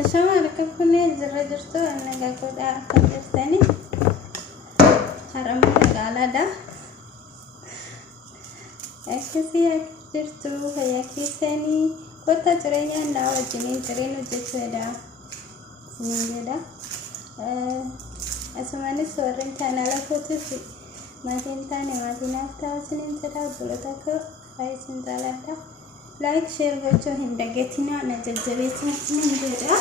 Insomma, perché con il registrato è una cosa che stanno haram galada. Akkasi jirtu fayyaa keessanii kota jireenya hundaa wajjiniin jireenya hojjechuudha isiniin jedha. Asumanis warreen chaanaala kootiif maatiin taane maatiin haftaa isiniin jedha. Obboloota koo baay'ee isin jaalladha. Like share gochuu hin dagatinaa na jajjabeessaa isiniin jedha.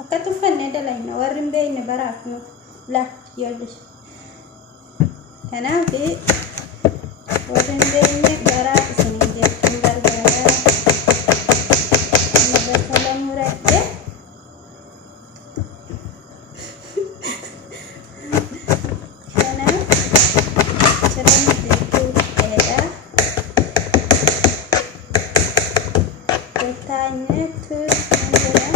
Akka tuffannee dalayna warri hin beekne baraaf nu la yoollish. Kanaaf warren beekne gara isiniin jechuun gargaara. Nama tola muradhe. Kanaaf jireenya jechuu dheedha. Gotaanyetu jira.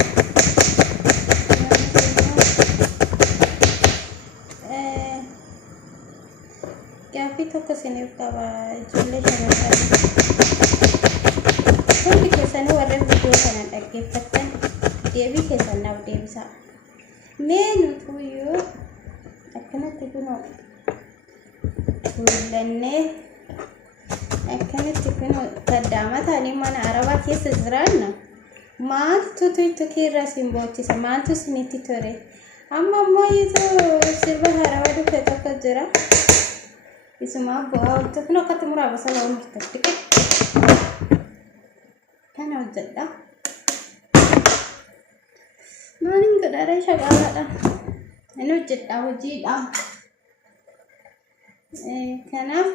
Gaaffii tokko isiniif qaba ijoollee shamarranii. Hundi keessanii warreen viidiyoo kana dhaggeeffattan deebii keessan naaf deebisaa. Mee nutuyyuu akkanatti kunoo tuullannee akkanatti kunoo taddaama taanii mana arabaa keessa jiraanna. Maaltu tiktokii irraa isin boodchisa? Maaltu isinitti tole? Amma ammoo sirba haarawaa dhufe tokko jira. Isuma bu'aa hojjetu akkatti muraasa sababa murteessite. Kana hojjedha. Maaliin godhara shaqaalaadha. Inni hojjedha hojiidha. Kanaaf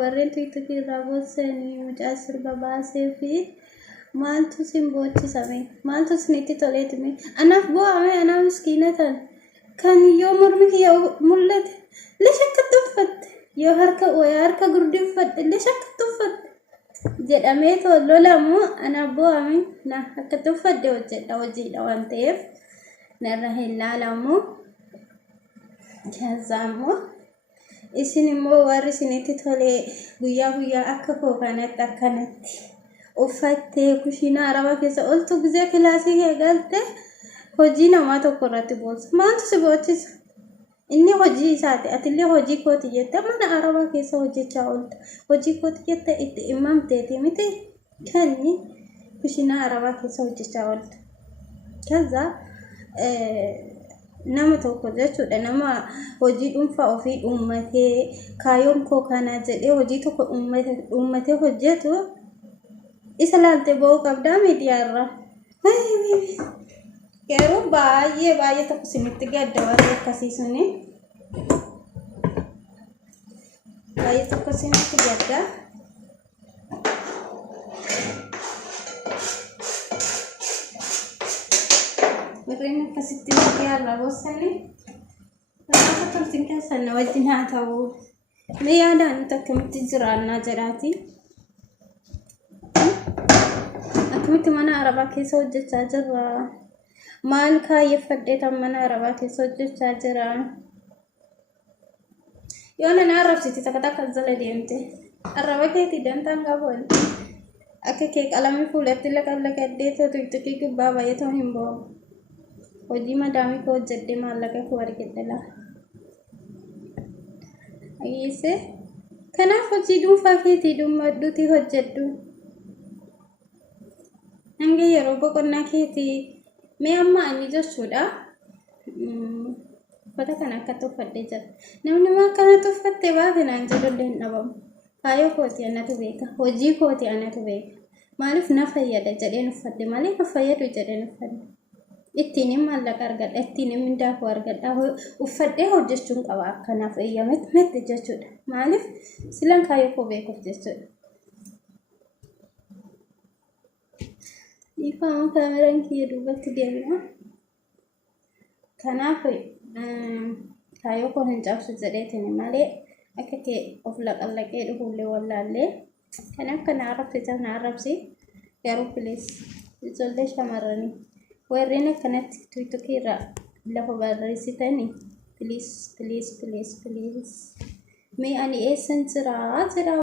warreen tiktokii irraa boossanii mucaa sirba baasee fi maaltu isin boodchisame? Maaltu isinitti toleetime? Anaaf bu'aame anaa miskiina tan kan yoo mormi kiyya mul'ate lisha akkatti uffatte. Yoo harka gurdiffadhe illee shakkatti uffatte jedhamee lolamu ana bu'aame na akkatti uffadhe hojjedha hojiidha waan ta'eef narra hin laalamu. Kazzaammoo isin immoo warri isinitti tolee guyyaa akka koo kanatti akkanatti uffattee kushiinaa araba keessa oltu gizee kilaasii eegalte hojii namaa tokko irratti boodsa. Maaltu si boodchisa? Inni hojii isaati. Atillee hojii kooti jette mana arabaa keessa hojjechaa oolta. Hojii kooti jette itti himamteeti miti kanni kushiinaa arabaa keessa hojjechaa oolta. Kaza nama tokko jechuudha nama hojii dhuunfaa ofii uummatee kaayoon koo kana jedhee hojii tokko uummatee hojjetu isa laaltee ba'uu qabdaa miidiyaarra. Garuu baay'ee tokko isinitti gadda warri akkasii suni. Baay'ee tokko isinitti gadda. Warreen akkasitti miidiyaarra boossanii namoota toltiin keessan na wajjin haa ta'u. Mee yaadaan akkamitti jiraannaa jedhaati. Akkamitti mana arabaa keessa hojjechaa jirra? Maal kaayyeffadhee tan mana arabaa keessa hojjechaa jira? Yoo nana arrabsiti takka jala deemte arraba keetii dantaan qabuun akka kee qalamii fuulatti laqalaqadhee tiktokii gubbaa baay'atoo hin bo'u. Hojii madaamii koo hojjedhee maallaqa koo argadha. Ayiise kanaaf hojii dhuunfaa keetii dhumadhuutii hojjedhu. Hanga yeroo boqonnaa keetii mee amma ani jechuudha. Uffata kana akkatti uffadhee jira. Namni maa akkanatti uffattee baate naan jedhullee hin dhabamu. Faayoo kooti anatu beeka. Hojii kooti anatu beeka. Maaliif na fayyada jedheen uffadhe malee na fayyadu jedheen uffadhe. Ittiin maallaqa argadha. Ittiin mindaafuu argadha. Uffadhee hojjechuun qaba akkanaaf eeyyametti jechuudha. Maaliif silan kaayoo koo beekuuf jechuudha. Ifaan kaameraan kiyya duubatti deemna. Kanaaf kaayoo koo hin cabsu jedheetiin malee akka kee of laqallaqee dhufuullee wallaallee kanaaf kana arrabsi garuu please ijoollee shamarranii warreen akkanatti tiktokii irraa lafa barreessitanii please mee ani eessan jiraa jedha.